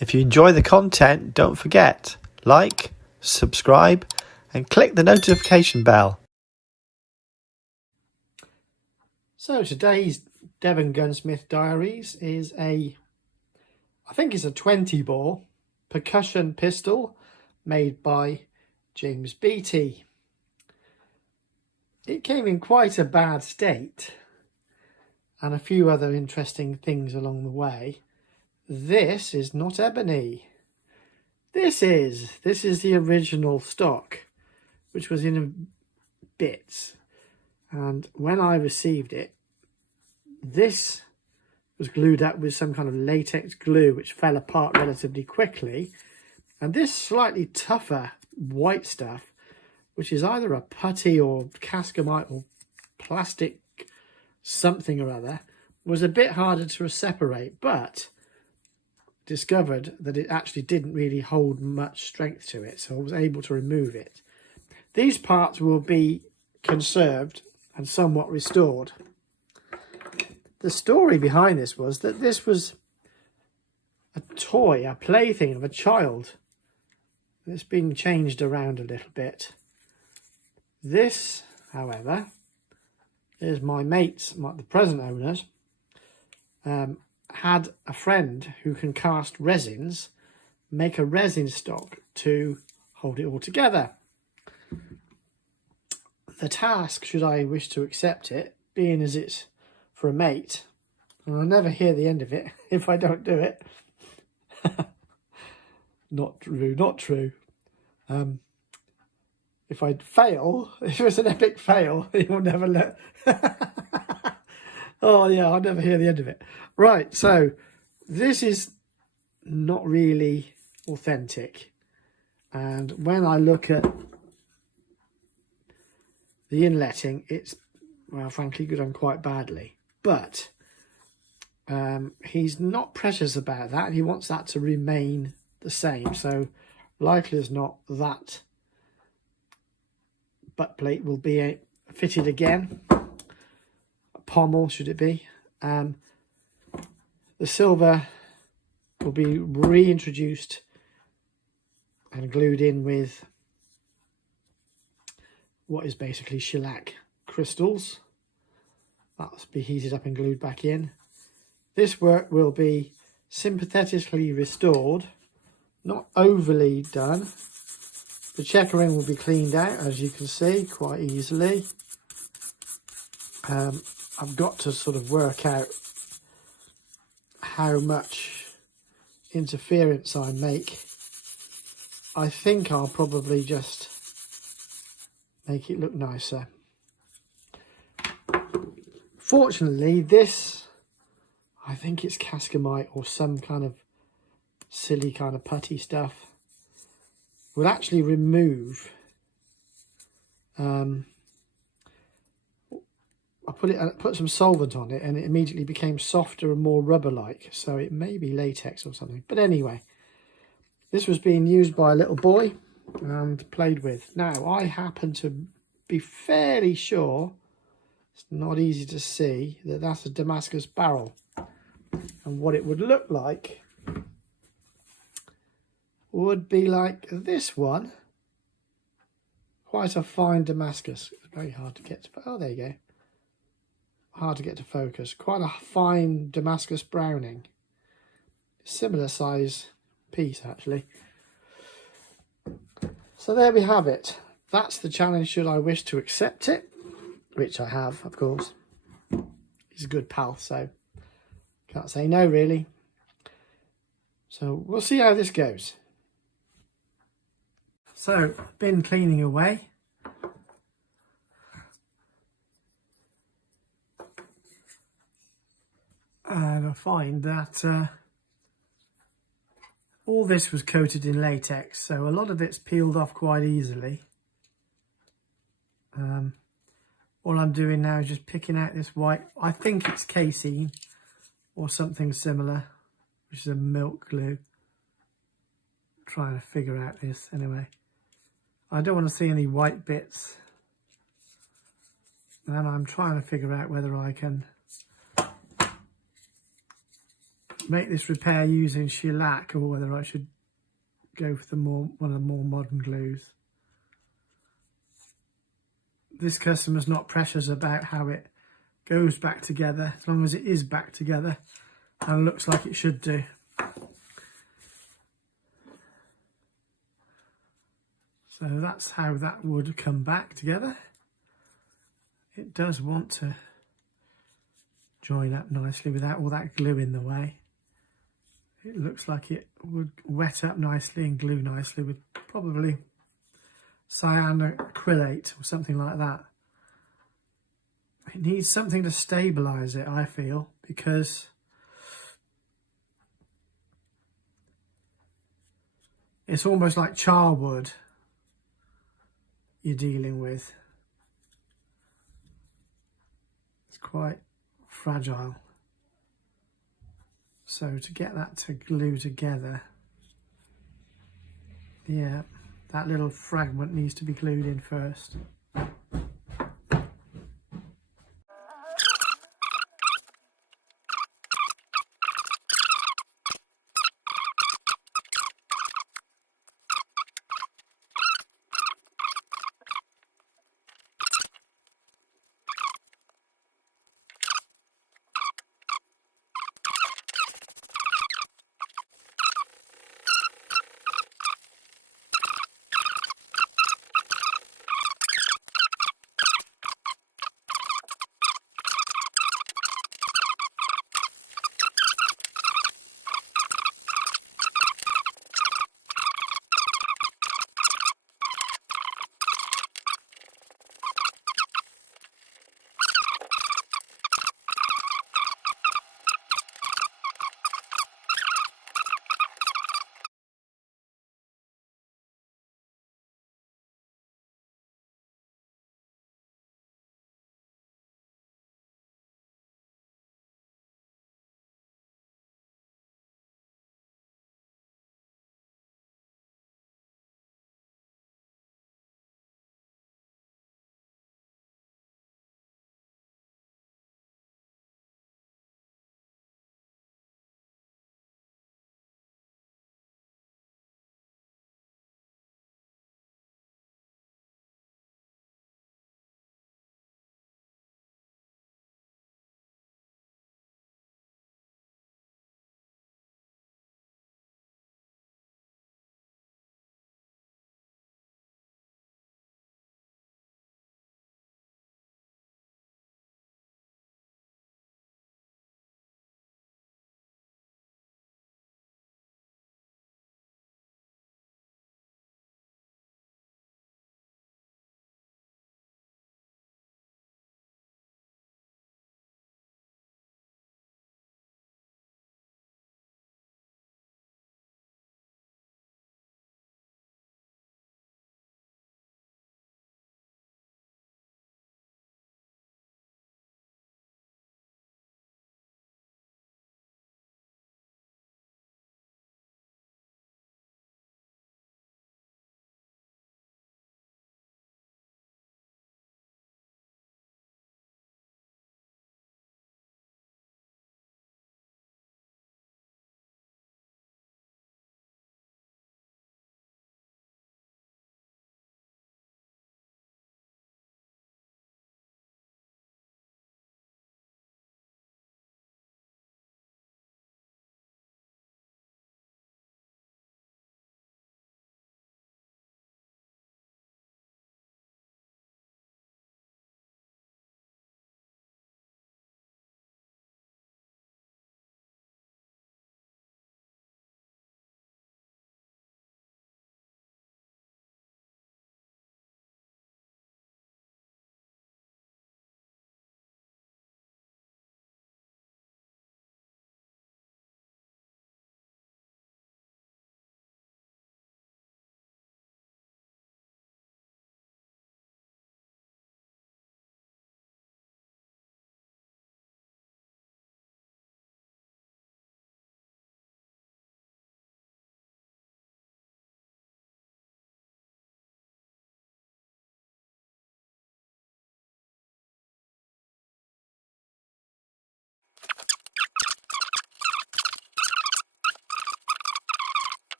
If you enjoy the content, don't forget, like, subscribe and click the notification bell. So today's Devongunsmith Diaries is I think it's a 20 bore percussion pistol made by James Beattie. It came in quite a bad state and a few other interesting things along the way. This is not ebony. This is the original stock, which was in bits. And when I received it, this was glued up with some kind of latex glue, which fell apart relatively quickly. And this slightly tougher white stuff, which is either a putty or cascamite or plastic something or other, was a bit harder to separate, but discovered that it actually didn't really hold much strength to it, so I was able to remove it. These parts will be conserved and somewhat restored. The story behind this was that this was a toy, a plaything of a child. It's been changed around a little bit. This, however, is my mates, the present owners, had a friend who can cast resins, make a resin stock to hold it all together. The task, should I wish to accept it, being as it's for a mate, and I'll never hear the end of it if I don't do it. Not true. If I fail, if it's an epic fail, he will never let... Oh yeah, I'll never hear the end of it. Right, so this is not really authentic. And when I look at the inletting, it's, well, frankly, done quite badly. But he's not precious about that. He wants that to remain the same. So likely as not, that butt plate will be fitted again. A pommel, should it be. The silver will be reintroduced and glued in with what is basically shellac crystals. That'll be heated up and glued back in. This work will be sympathetically restored, not overly done. The chequering will be cleaned out, as you can see, quite easily. I've got to sort of work out how much interference I make. I think I'll probably just make it look nicer. Fortunately, this, I think it's cascamite or some kind of silly kind of putty stuff, will actually remove. I put some solvent on it and it immediately became softer and more rubber-like, so it may be latex or something. But anyway, this was being used by a little boy and played with. Now, I happen to be fairly sure, it's not easy to see, that that's a Damascus barrel. And what it would look like would be like this one. Quite a fine Damascus. It's very hard to get to... Oh, there you go. Hard to get to focus. Quite a fine Damascus Browning. Similar size piece, actually. So there we have it. That's the challenge, should I wish to accept it, which I have, of course. He's a good pal, so can't say no, really. So we'll see how this goes. So, been cleaning away. And I find that all this was coated in latex, so a lot of it's peeled off quite easily. All I'm doing now is just picking out this white, I think it's casein or something similar, which is a milk glue. Trying to figure out this anyway. I don't want to see any white bits. And I'm trying to figure out whether I can make this repair using shellac or whether I should go for one of the more modern glues. This customer's not precious about how it goes back together, as long as it is back together and looks like it should do. So that's how that would come back together. It does want to join up nicely without all that glue in the way. It looks like it would wet up nicely and glue nicely with probably cyanoacrylate or something like that. It needs something to stabilise it, I feel, because it's almost like charwood you're dealing with. It's quite fragile. So to get that to glue together, yeah, that little fragment needs to be glued in first.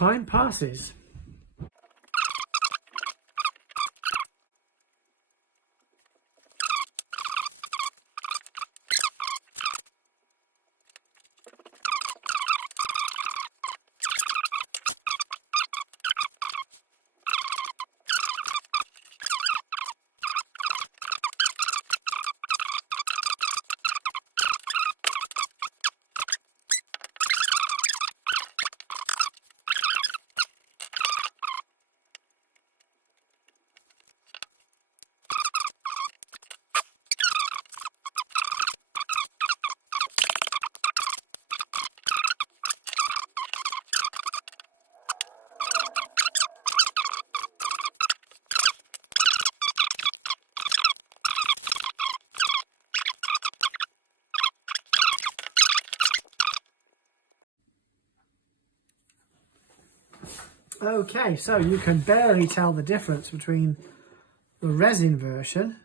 time passes. Okay, so you can barely tell the difference between the resin version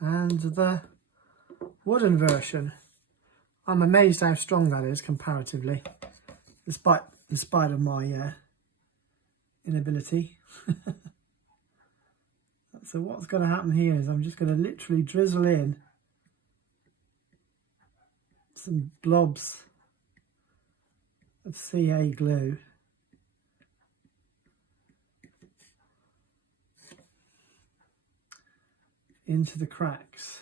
and the wooden version. I'm amazed how strong that is comparatively, despite of my inability. So what's going to happen here is I'm just going to literally drizzle in some blobs of CA glue into the cracks.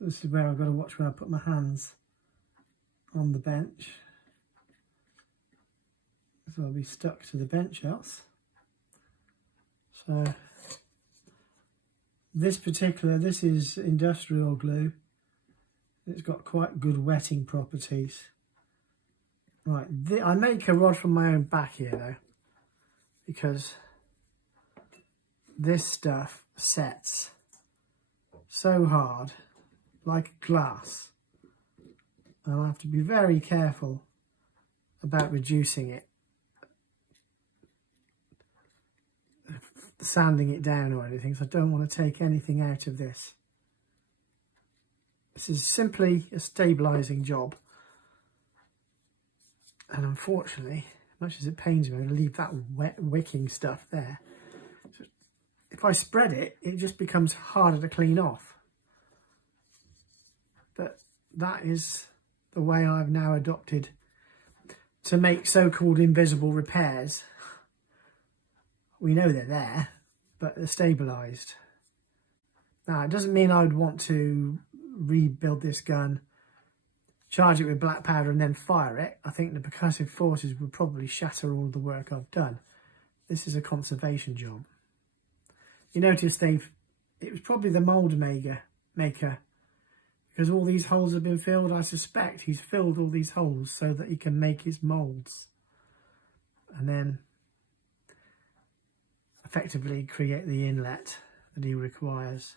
So this is where I've got to watch where I put my hands on the bench, so I'll be stuck to the bench else. So this is industrial glue. It's got quite good wetting properties. Right, I make a rod from my own back here though, because this stuff sets so hard, like glass, and I have to be very careful about reducing it, sanding it down or anything, so I don't want to take anything out of this. This is simply a stabilising job, and unfortunately, much as it pains me, I'm going to leave that wet wicking stuff there. So if I spread it, it just becomes harder to clean off. But that is the way I've now adopted to make so-called invisible repairs. We know they're there, but they're stabilised. Now, it doesn't mean I would want to rebuild this gun, charge it with black powder and then fire it. I think the percussive forces would probably shatter all the work I've done. This is a conservation job. You notice it was probably the mould maker, because all these holes have been filled. I suspect he's filled all these holes so that he can make his moulds and then effectively create the inlet that he requires.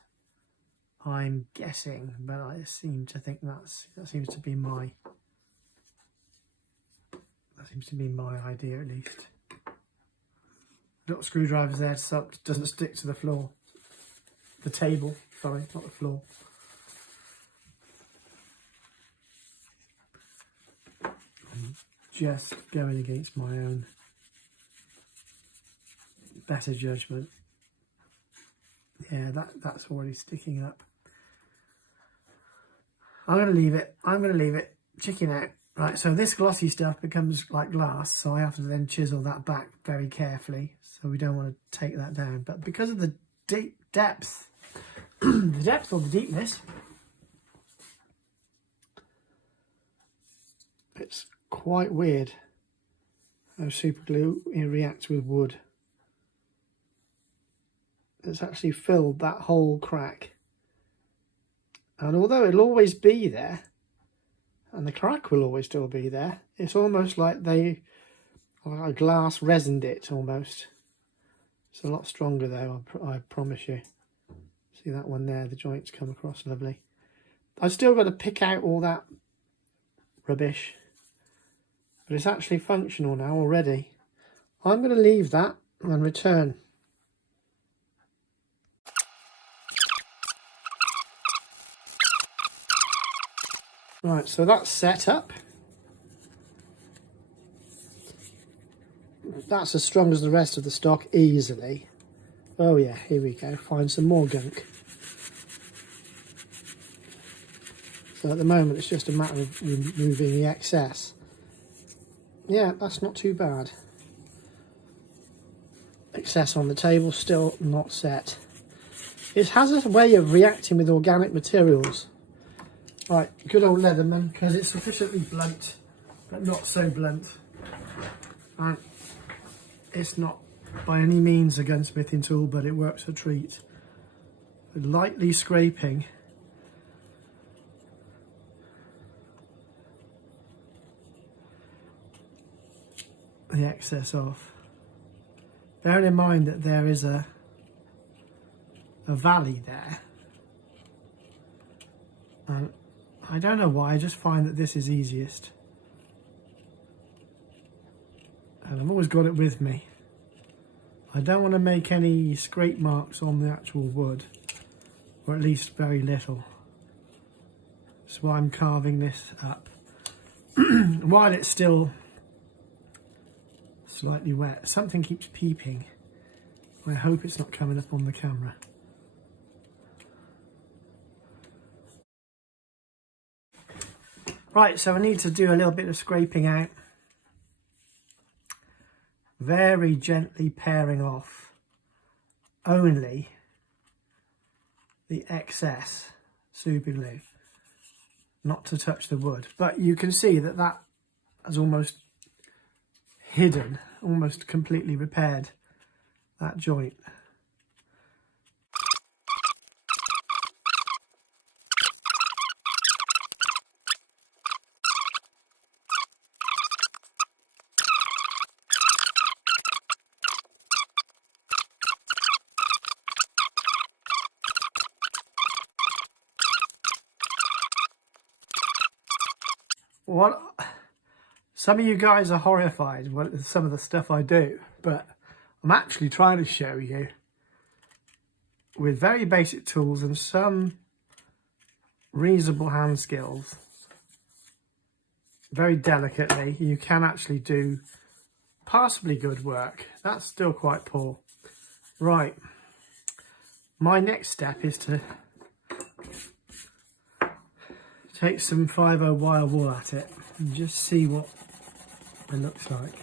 I'm guessing, but I seem to think that seems to be my idea at least. Got screwdrivers there so it doesn't stick to the floor. The table, sorry, not the floor. I'm just going against my own better judgment. Yeah, that's already sticking up. I'm going to leave it. Chicken out. Right, so this glossy stuff becomes like glass, so I have to then chisel that back very carefully, so we don't want to take that down. But because of the deep depth, the depth or the deepness, it's quite weird how super glue reacts with wood. It's actually filled that whole crack. And although it'll always be there, and the crack will always still be there, it's almost like they glass resined it almost. It's a lot stronger though, I promise you. See that one there, the joints come across lovely. I've still got to pick out all that rubbish, but it's actually functional now already. I'm going to leave that and return. Right, so that's set up. That's as strong as the rest of the stock easily. Oh yeah, here we go, find some more gunk. So at the moment it's just a matter of removing the excess. Yeah, that's not too bad. Excess on the table, still not set. It has a way of reacting with organic materials. Right, good old Leatherman, because it's sufficiently blunt, but not so blunt. And it's not by any means a gunsmithing tool, but it works a treat. Lightly scraping the excess off. Bearing in mind that there is a valley there. And I don't know why, I just find that this is easiest. And I've always got it with me. I don't want to make any scrape marks on the actual wood, or at least very little. That's why I'm carving this up. While it's still slightly wet, something keeps peeping. I hope it's not coming up on the camera. Right, so I need to do a little bit of scraping out. Very gently paring off only the excess super glue, not to touch the wood. But you can see that that has almost hidden, almost completely repaired that joint. What? Some of you guys are horrified with some of the stuff I do, but I'm actually trying to show you with very basic tools and some reasonable hand skills, very delicately, you can actually do passably good work. That's still quite poor. Right, my next step is to take some 5/0 wire wool at it and just see what it looks like.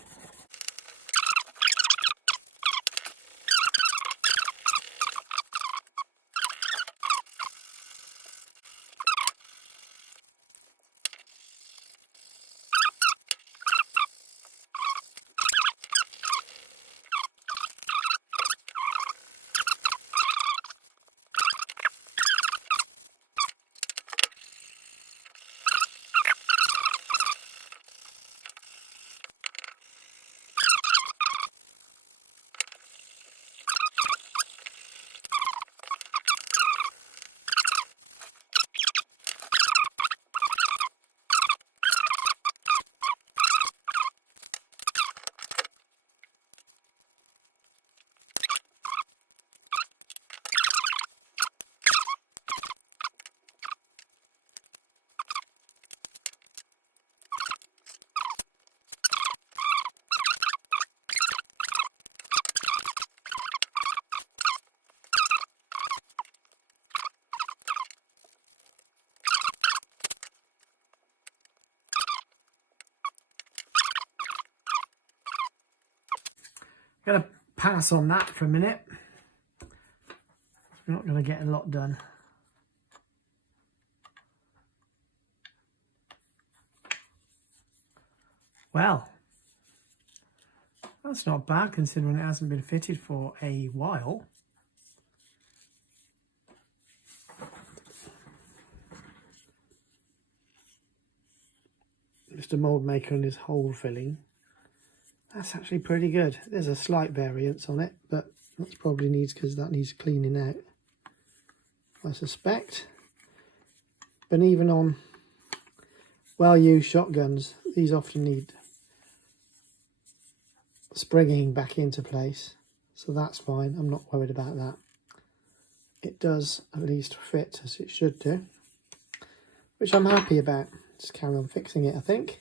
I'm going to pass on that for a minute. We're not going to get a lot done. Well, that's not bad considering it hasn't been fitted for a while. Mr. Mould Maker and his hole filling. That's actually pretty good. There's a slight variance on it, but that's probably needs because that needs cleaning out, I suspect. But even on well-used shotguns, these often need springing back into place, so that's fine. I'm not worried about that. It does at least fit as it should do, which I'm happy about. Just carry on fixing it, I think.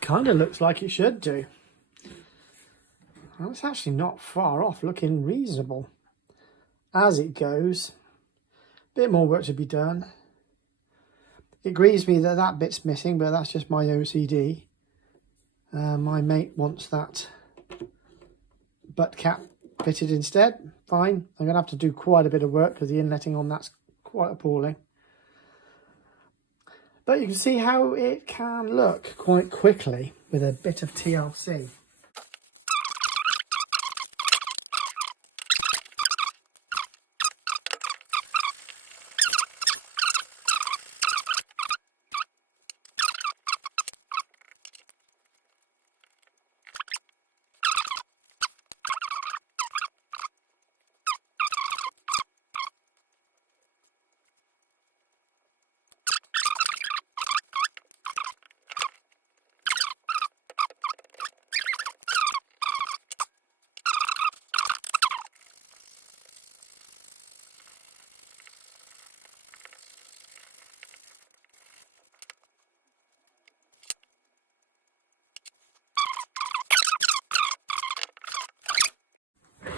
Kind of looks like it should do. Well, it's actually not far off, looking reasonable as it goes. Bit more work to be done. It grieves me that that bit's missing, but that's just my OCD. My mate wants that butt cap fitted instead. Fine. I'm going to have to do quite a bit of work because the inletting on that's quite appalling. But you can see how it can look quite quickly with a bit of TLC.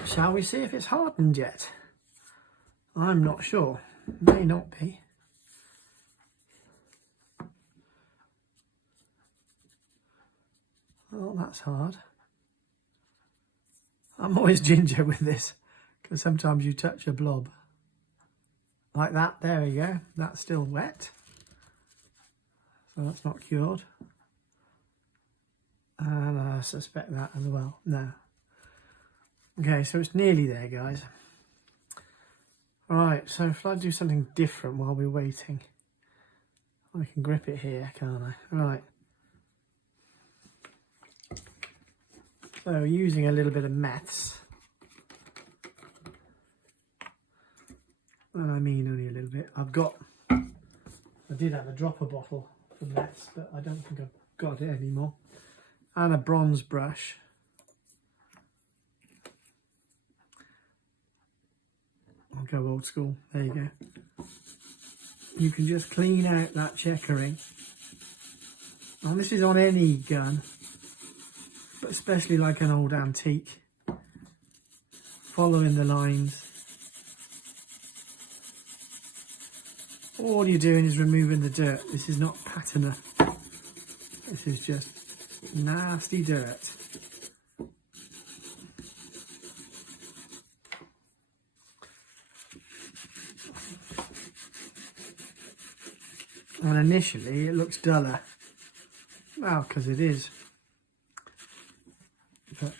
Shall we see if it's hardened yet? I'm not sure. May not be. Oh, that's hard. I'm always ginger with this because sometimes you touch a blob. Like that. There we go. That's still wet. So that's not cured. And I suspect that as well. No. Okay, so it's nearly there, guys. Right, so if I do something different while we're waiting, I can grip it here, can't I? Right. So using a little bit of meths, and I mean only a little bit. I did have a dropper bottle for meths, but I don't think I've got it anymore. And a bronze brush. I'll go old school. There you go. You can just clean out that chequering. And this is on any gun, but especially like an old antique. Following the lines. All you're doing is removing the dirt. This is not patina. This is just nasty dirt. And initially it looks duller. Well, because it is. But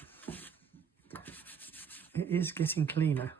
it is getting cleaner.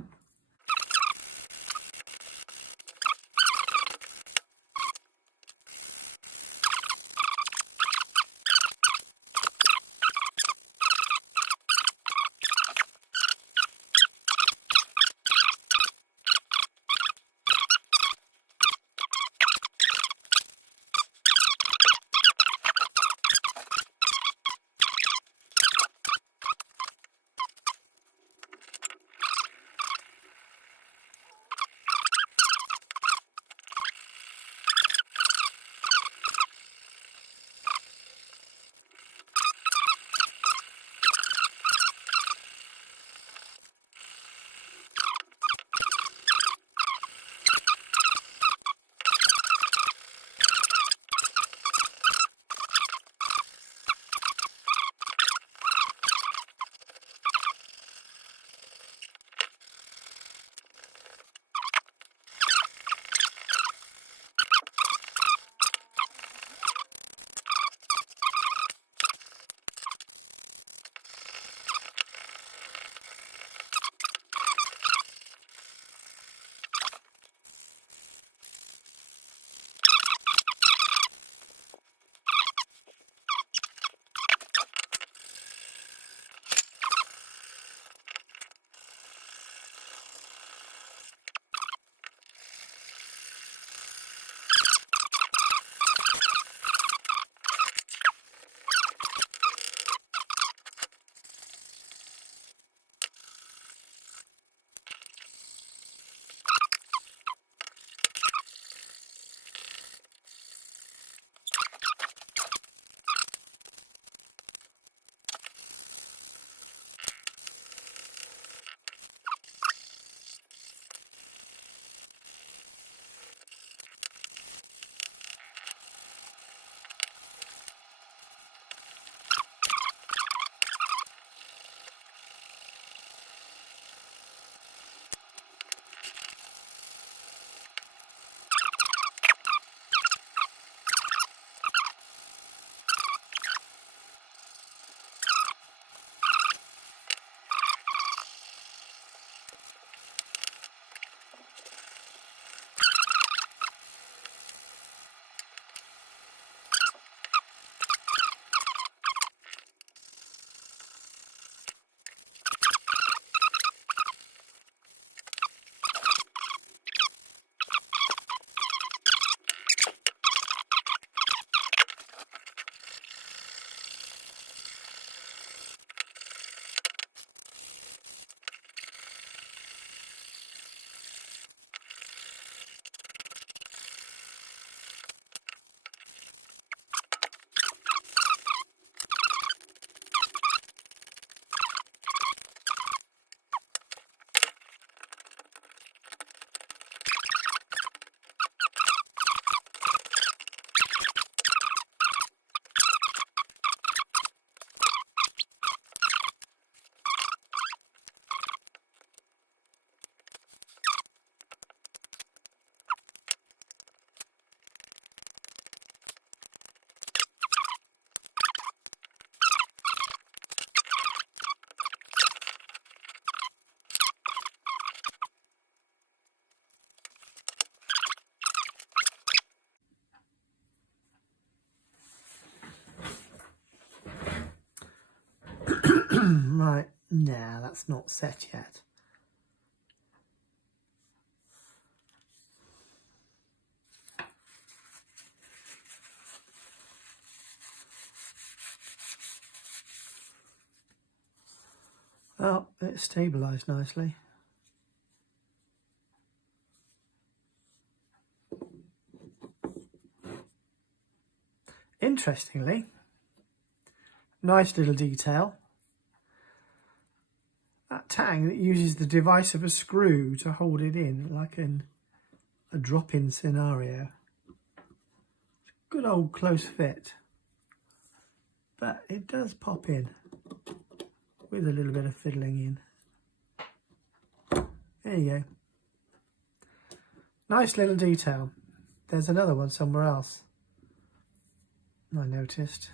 Right, nah, that's not set yet. Oh, it's stabilised nicely. Interestingly, nice little detail. That tang that uses the device of a screw to hold it in, like in a drop-in scenario. Good old close fit. But it does pop in with a little bit of fiddling in. There you go. Nice little detail. There's another one somewhere else, I noticed.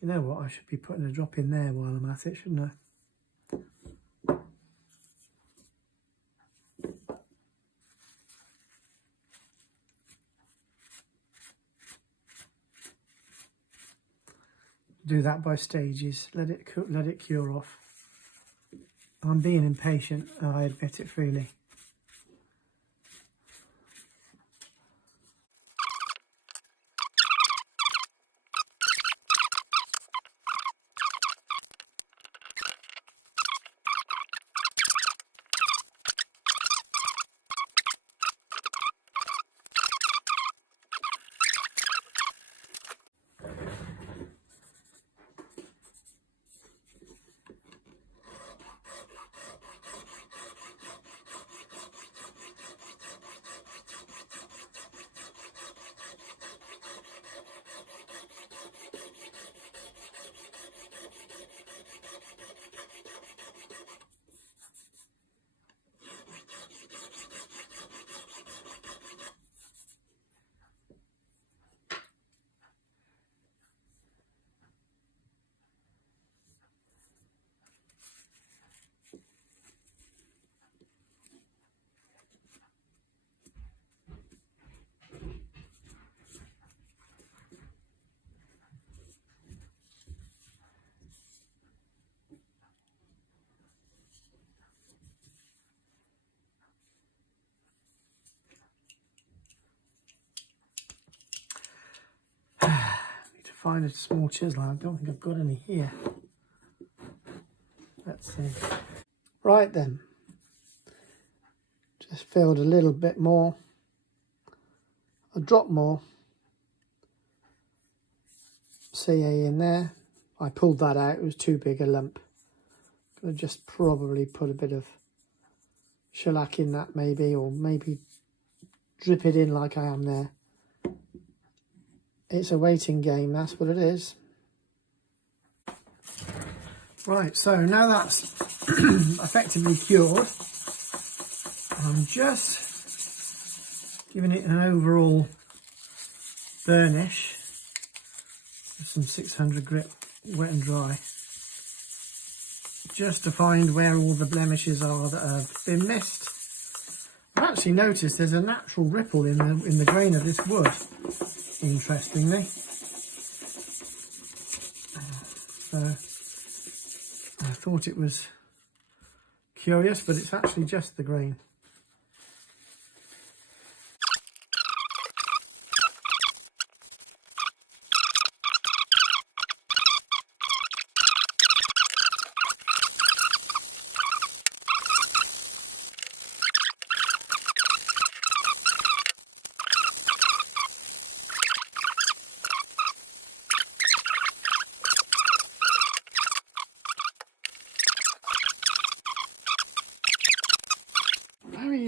You know what, I should be putting a drop in there while I'm at it, shouldn't I? Do that by stages, let it cure off. I'm being impatient, I admit it freely. Find a small chisel. I don't think I've got any here. Let's see. Right then, just filled a little bit more, a drop more CA in there. I pulled that out, it was too big a lump. Gonna just probably put a bit of shellac in that maybe, or maybe drip it in like I am there. It's a waiting game, that's what it is. Right, so now that's effectively cured, I'm just giving it an overall burnish with some 600 grit wet and dry, just to find where all the blemishes are that have been missed. I've actually noticed there's a natural ripple in the grain of this wood, interestingly. So I thought it was curious, but it's actually just the grain.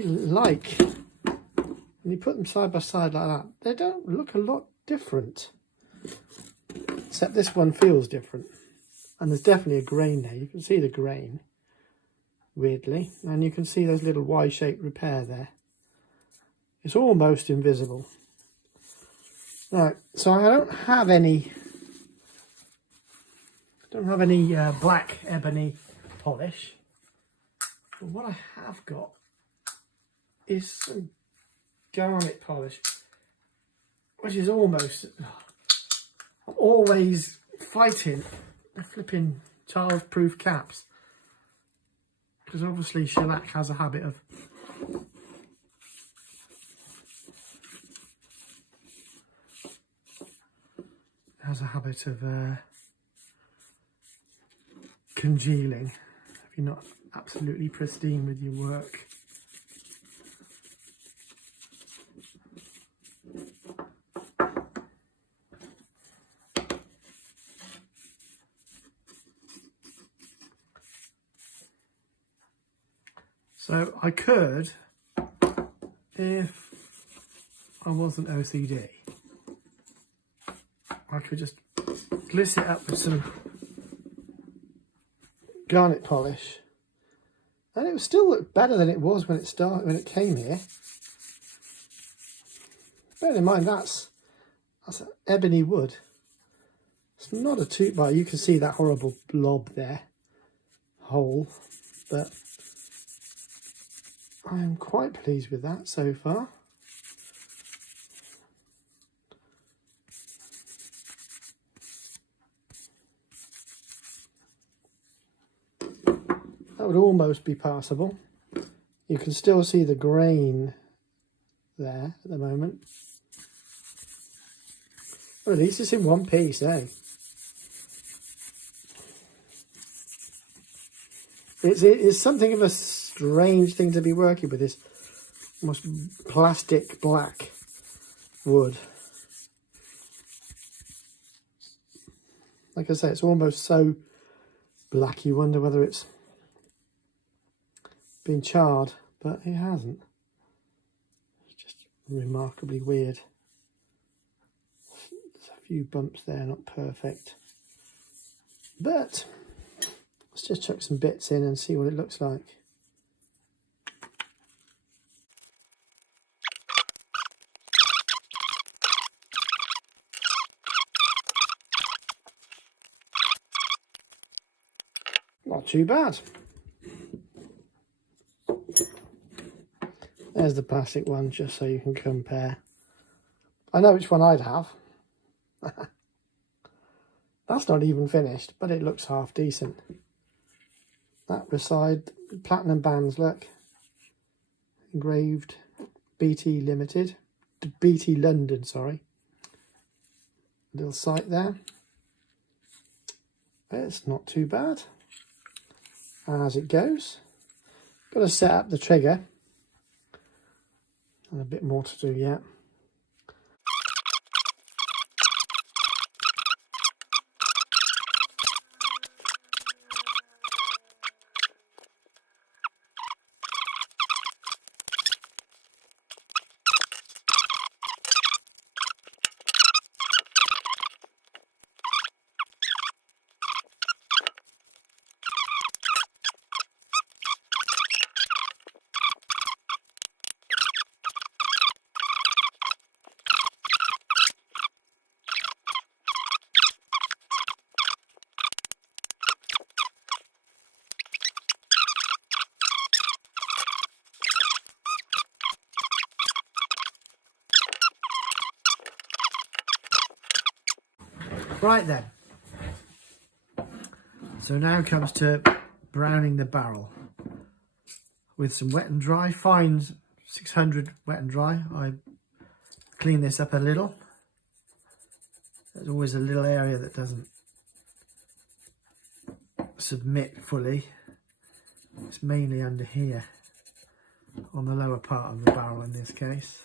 Like, when you put them side by side like that, they don't look a lot different, except this one feels different, and there's definitely a grain there. You can see the grain weirdly, and you can see those little Y-shaped repair there. It's almost invisible. Right, so I don't have any black ebony polish, but what I have got is some garnet polish, which is almost, I'm always fighting the flipping child-proof caps, because obviously shellac has a habit of congealing if you're not absolutely pristine with your work. So I could, if I wasn't OCD, I could just gliss it up with some garnet polish, and it would still look better than it was when it came here. Bear in mind that's ebony wood. It's not a 2x. You can see that horrible blob there, hole, but I am quite pleased with that so far. That would almost be passable. You can still see the grain there at the moment. Well, at least it's in one piece, eh? It's something of a strange thing to be working with, this almost plastic black wood. Like I say, it's almost so black you wonder whether it's been charred, but it hasn't. It's just remarkably weird. There's a few bumps there, not perfect. But let's just chuck some bits in and see what it looks like. Not too bad. There's the plastic one, just so you can compare. I know which one I'd have. That's not even finished, but it looks half decent. That beside platinum bands, look. Engraved Beattie Limited. Beattie London, sorry. Little sight there. It's not too bad. As it goes. Got to set up the trigger. And a bit more to do yet. Right then, so now comes to browning the barrel with some wet and dry, fine 600 wet and dry. I clean this up a little. There's always a little area that doesn't submit fully. It's mainly under here, on the lower part of the barrel in this case.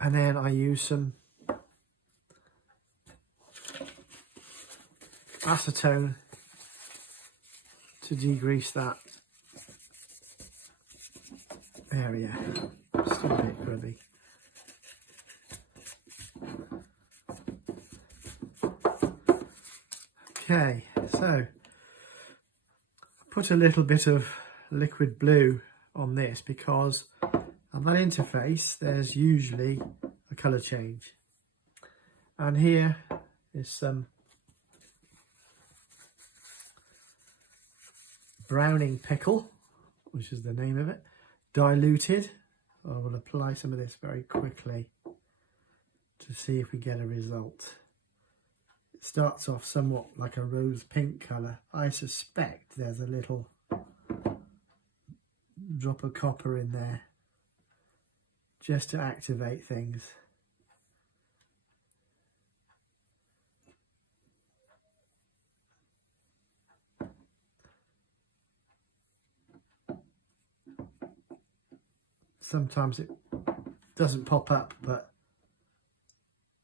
And then I use some acetone to degrease that area. Still a bit grubby. Okay, so put a little bit of liquid blue on this because on that interface there's usually a colour change. And here is some browning pickle, which is the name of it, diluted. I will apply some of this very quickly to see if we get a result. It starts off somewhat like a rose pink colour. I suspect there's a little drop of copper in there just to activate things. Sometimes it doesn't pop up, but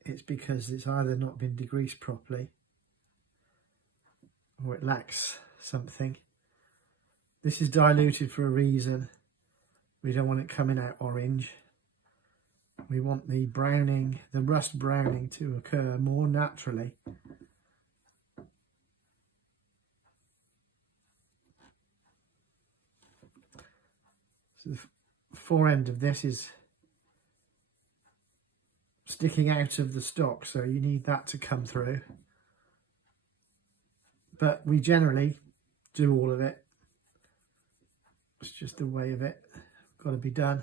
it's because it's either not been degreased properly or it lacks something. This is diluted for a reason. We don't want it coming out orange. We want the browning, the rust browning to occur more naturally. So the fore end of this is sticking out of the stock, so you need that to come through. But we generally do all of it. It's just the way of it. Got to be done.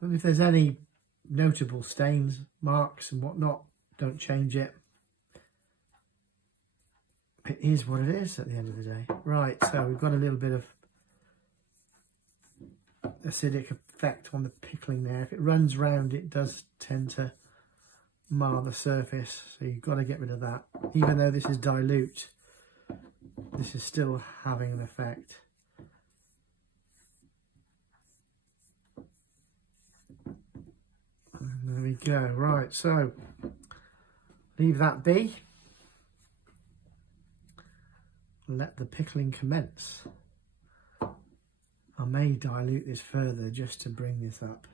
And if there's any notable stains, marks and whatnot, don't change it. It is what it is at the end of the day. Right, so we've got a little bit of acidic effect on the pickling there. If it runs round, it does tend to mar the surface, so you've got to get rid of that. Even though this is dilute, this is still having an effect. And there we go. Right, so leave that be. Let the pickling commence. I may dilute this further just to bring this up.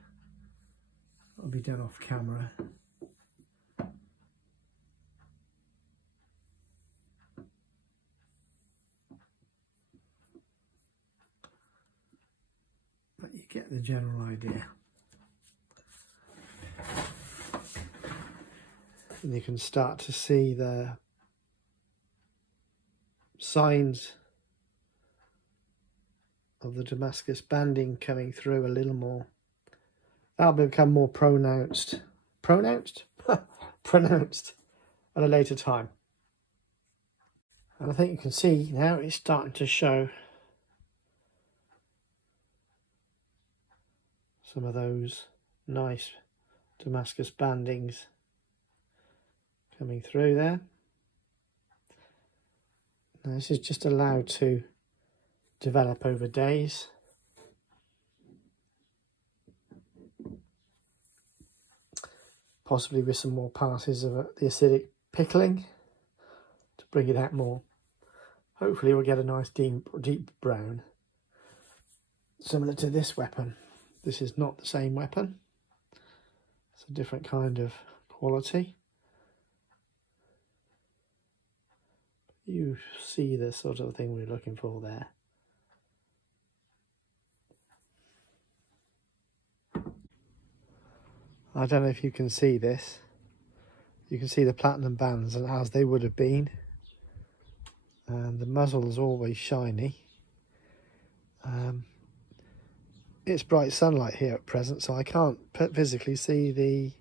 That'll be done off camera. But you get the general idea. And you can start to see the signs of the Damascus banding coming through a little more. That'll become more pronounced. Pronounced at a later time. And I think you can see now it's starting to show some of those nice Damascus bandings coming through there. Now this is just allowed to develop over days. Possibly with some more passes of the acidic pickling to bring it out more. Hopefully we'll get a nice deep brown, similar to this weapon. This is not the same weapon. It's a different kind of quality. You see the sort of thing we're looking for there. I don't know if you can see this. You can see the platinum bands and as they would have been. And the muzzle is always shiny. It's bright sunlight here at present, so I can't physically see the...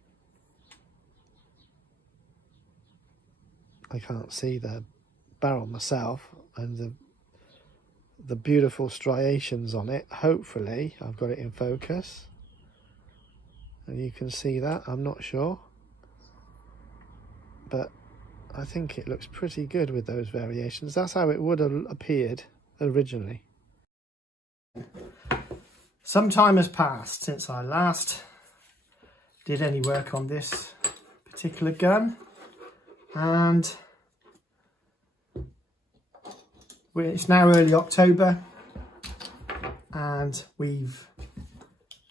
I can't see the barrel myself and the beautiful striations on it. Hopefully I've got it in focus. And you can see that, I'm not sure. But I think it looks pretty good with those variations. That's how it would have appeared originally. Some time has passed since I last did any work on this particular gun. And it's now early October. And we've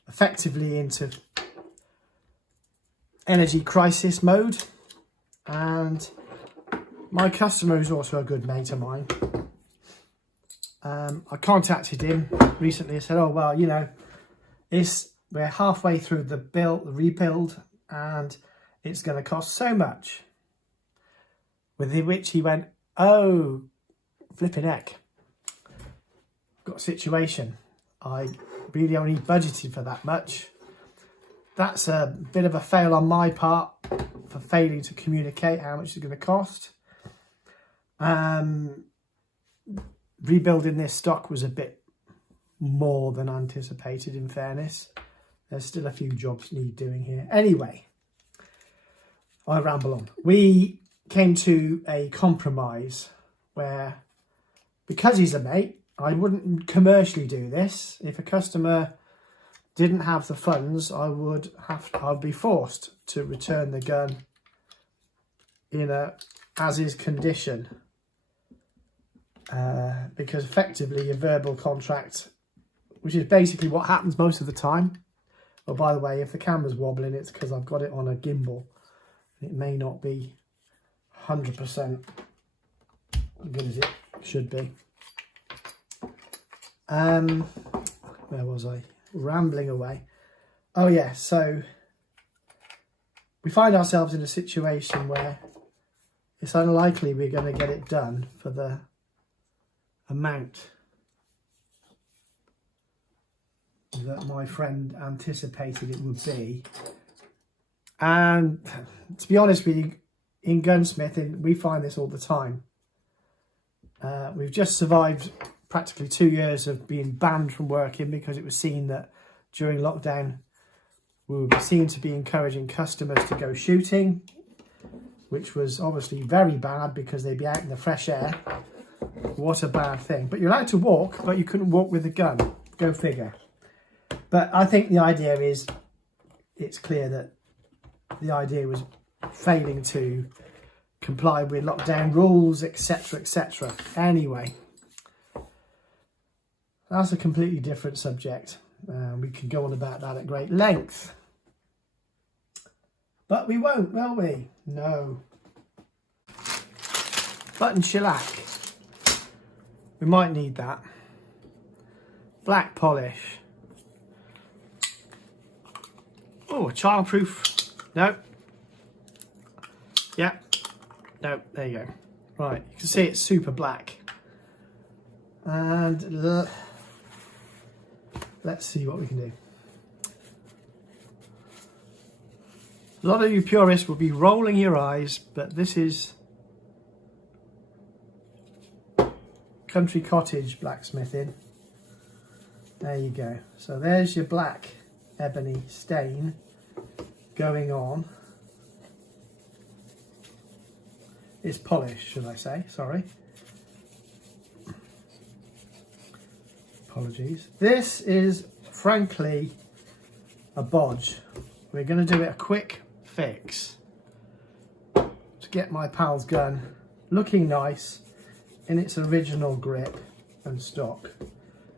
effectively into energy crisis mode, and my customer is also a good mate of mine. I contacted him recently and said, oh well, you know, we're halfway through the rebuild and it's going to cost so much. With which he went, oh flipping heck, I've got a situation. I really only budgeted for that much. that's a bit of a fail on my part for failing to communicate how much it's going to cost. Rebuilding this stock was a bit more than anticipated, in fairness. There's still a few jobs need doing here. Anyway, I ramble on. We came to a compromise where, because he's a mate, I wouldn't commercially do this. If a customer didn't have the funds, I'd be forced to return the gun in a as-is condition, because effectively a verbal contract, which is basically what happens most of the time. Oh, by the way, if the camera's wobbling, it's because I've got it on a gimbal. It may not be 100% as good as it should be. Where was I? Rambling away. Oh yeah, so we find ourselves in a situation where it's unlikely we're going to get it done for the amount that my friend anticipated it would be. And to be honest with you, in gunsmithing, we find this all the time. We've just survived practically 2 years of being banned from working because it was seen that during lockdown we were seen to be encouraging customers to go shooting, which was obviously very bad because they'd be out in the fresh air. What a bad thing. But you're allowed to walk, but you couldn't walk with a gun. Go figure. But I think the idea is, it's clear that the idea was failing to comply with lockdown rules, etc, etc. Anyway, that's a completely different subject. We could go on about that at great length. But we won't, will we? No. Button shellac. We might need that. Black polish. Oh, childproof. No. Yeah. No, there you go. Right, you can see it's super black. And let's see what we can do. A lot of you purists will be rolling your eyes, but this is Country Cottage blacksmithing. There you go. So there's your black ebony stain going on. It's polish, should I say, sorry. Apologies. This is frankly a bodge. We're going to do it a quick fix to get my pal's gun looking nice in its original grip and stock.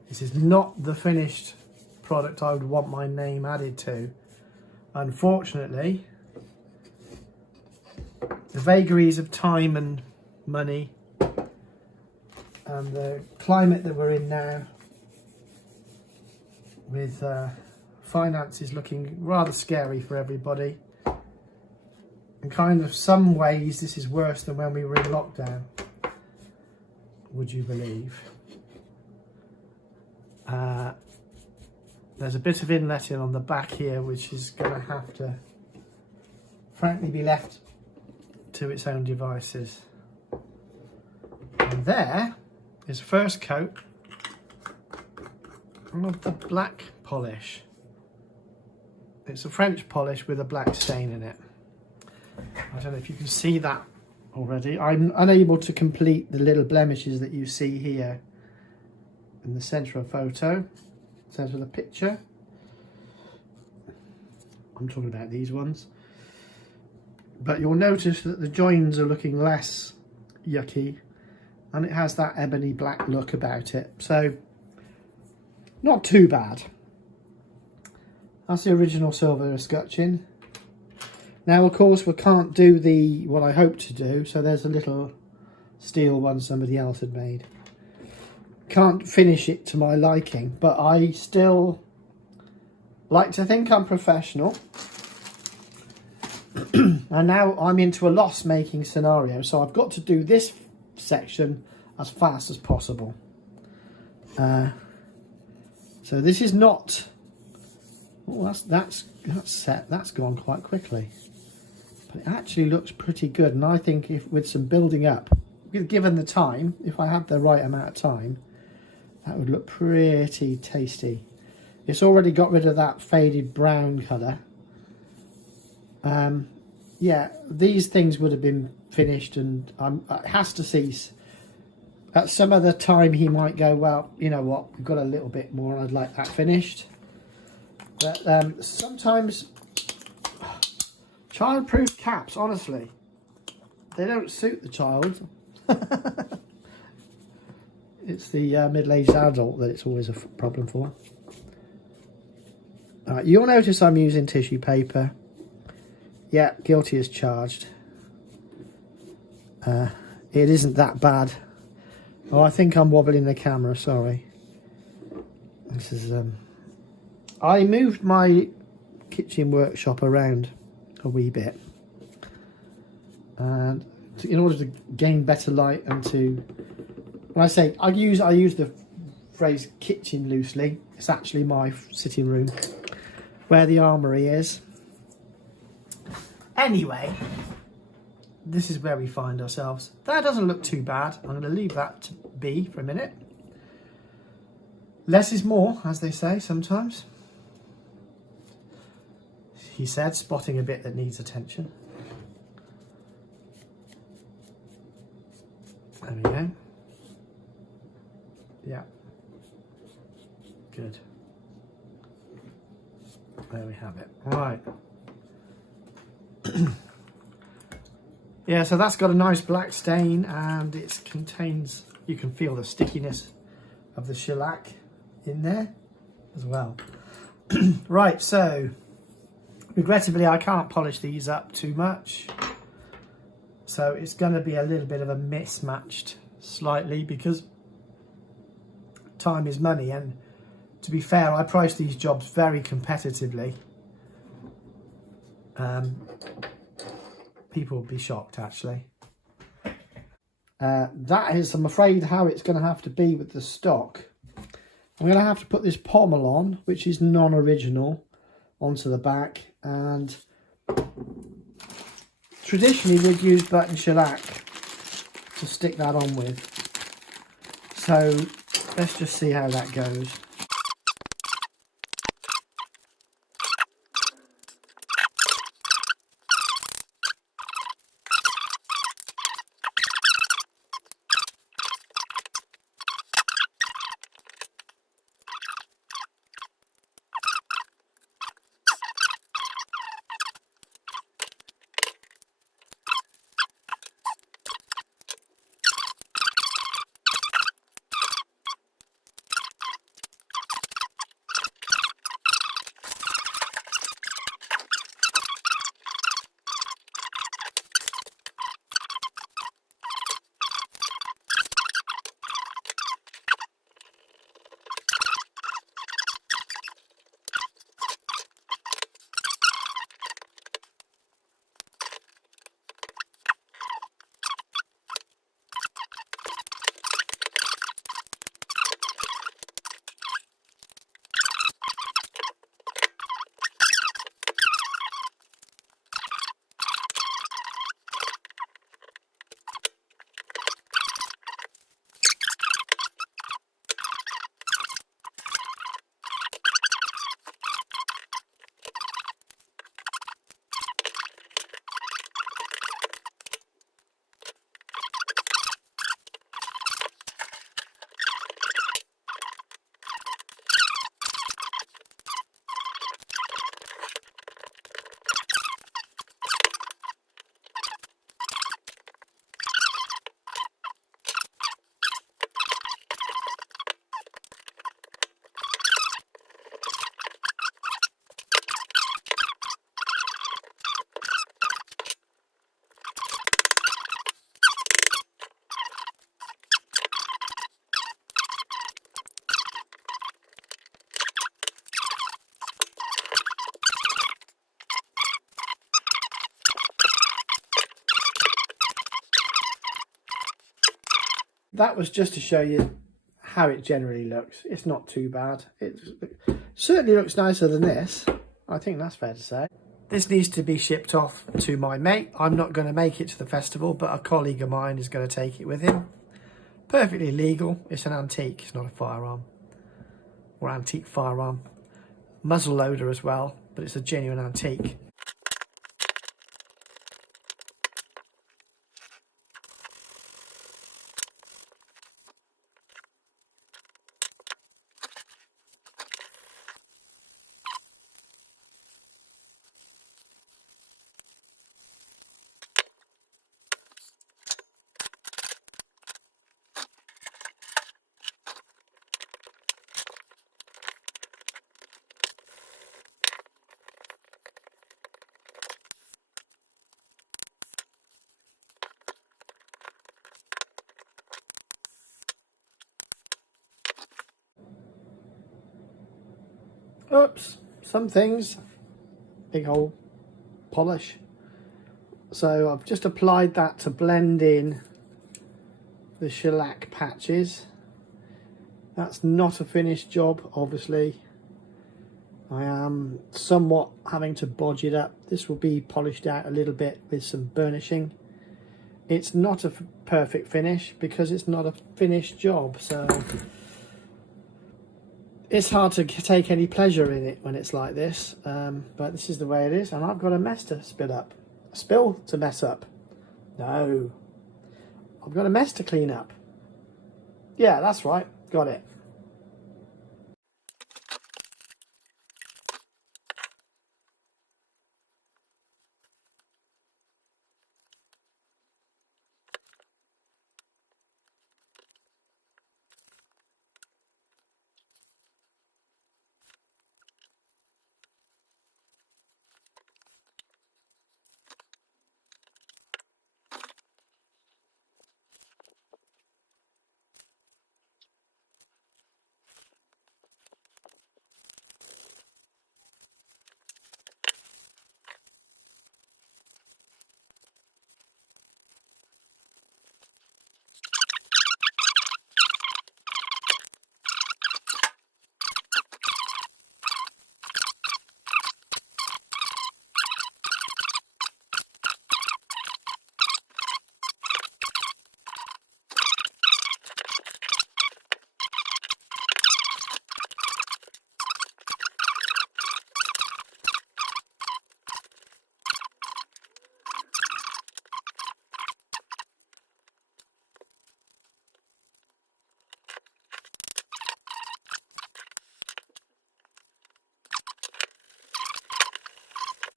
This is not the finished product I would want my name added to. Unfortunately, the vagaries of time and money and the climate that we're in now, with finances looking rather scary for everybody, in kind of some ways this is worse than when we were in lockdown, would you believe. There's a bit of inletting on the back here which is going to have to frankly be left to its own devices. And there is first coat of the black polish. It's a French polish with a black stain in it. I don't know if you can see that already. I'm unable to complete the little blemishes that you see here in the centre of photo, centre of the picture. I'm talking about these ones. But you'll notice that the joins are looking less yucky and it has that ebony black look about it. So, not too bad. That's the original silver escutcheon. Now, of course, we can't do what I hope to do. So there's a little steel one somebody else had made. Can't finish it to my liking, but I still like to think I'm professional. And now I'm into a loss-making scenario, so I've got to do this section as fast as possible. So this is not Oh, that's set. That's gone quite quickly. But it actually looks pretty good. And I think if with some building up, given the time, if I had the right amount of time, that would look pretty tasty. It's already got rid of that faded brown colour. Yeah, these things would have been finished, and it has to cease. At some other time he might go, well, you know what, we've got a little bit more and I'd like that finished. But sometimes child-proof caps, honestly, they don't suit the child. It's the middle-aged adult that it's always a problem for. You'll notice I'm using tissue paper. Yeah, guilty as charged. It isn't that bad. Oh, I think I'm wobbling the camera, sorry. This is I moved my kitchen workshop around a wee bit, and in order to gain better light and to, when I say I use the phrase kitchen loosely, it's actually my sitting room where the armoury is. Anyway, this is where we find ourselves. That doesn't look too bad. I'm going to leave that to be for a minute. Less is more, as they say sometimes. He said, spotting a bit that needs attention. There we go. Yeah. Good. There we have it. Right. Yeah, so that's got a nice black stain, and it contains, you can feel the stickiness of the shellac in there as well. Right, so regrettably I can't polish these up too much, so it's going to be a little bit of a mismatched slightly, because time is money, and to be fair, I price these jobs very competitively. People will be shocked, actually. That is, I'm afraid, how it's going to have to be with the stock. I'm going to have to put this pommel on, which is non-original, onto the back, and traditionally we'd use button shellac to stick that on with. So let's just see how that goes. That was just to show you how it generally looks. It's not too bad. It certainly looks nicer than this. I think that's fair to say. This needs to be shipped off to my mate. I'm not going to make it to the festival, but a colleague of mine is going to take it with him. Perfectly legal. It's an antique. It's not a firearm or antique firearm. Muzzle loader as well, but it's a genuine antique. Oops, some things, big old polish. So I've just applied that to blend in the shellac patches. That's not a finished job, obviously. I am somewhat having to bodge it up. This will be polished out a little bit with some burnishing. It's not a perfect finish because it's not a finished job, so it's hard to take any pleasure in it when it's like this, but this is the way it is, and I've got a mess to mess up. No, I've got a mess to clean up. Yeah, that's right, got it.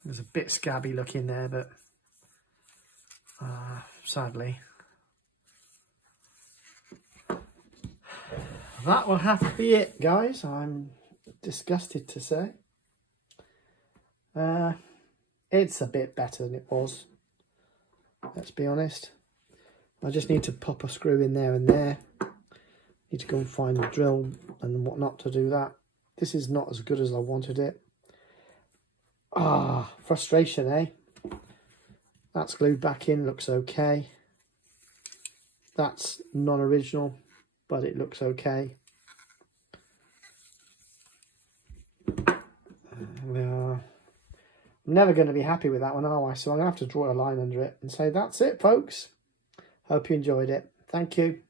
There's a bit scabby looking there, but sadly that will have to be it, guys. I'm disgusted to say. It's a bit better than it was, let's be honest. I just need to pop a screw in there and there. Need to go and find a drill and whatnot to do that. This is not as good as I wanted it. Frustration, eh? That's glued back in, looks okay. That's non-original, but it looks okay. I'm never going to be happy with that one, are I? So I'm going to have to draw a line under it and say, that's it, folks. Hope you enjoyed it. Thank you.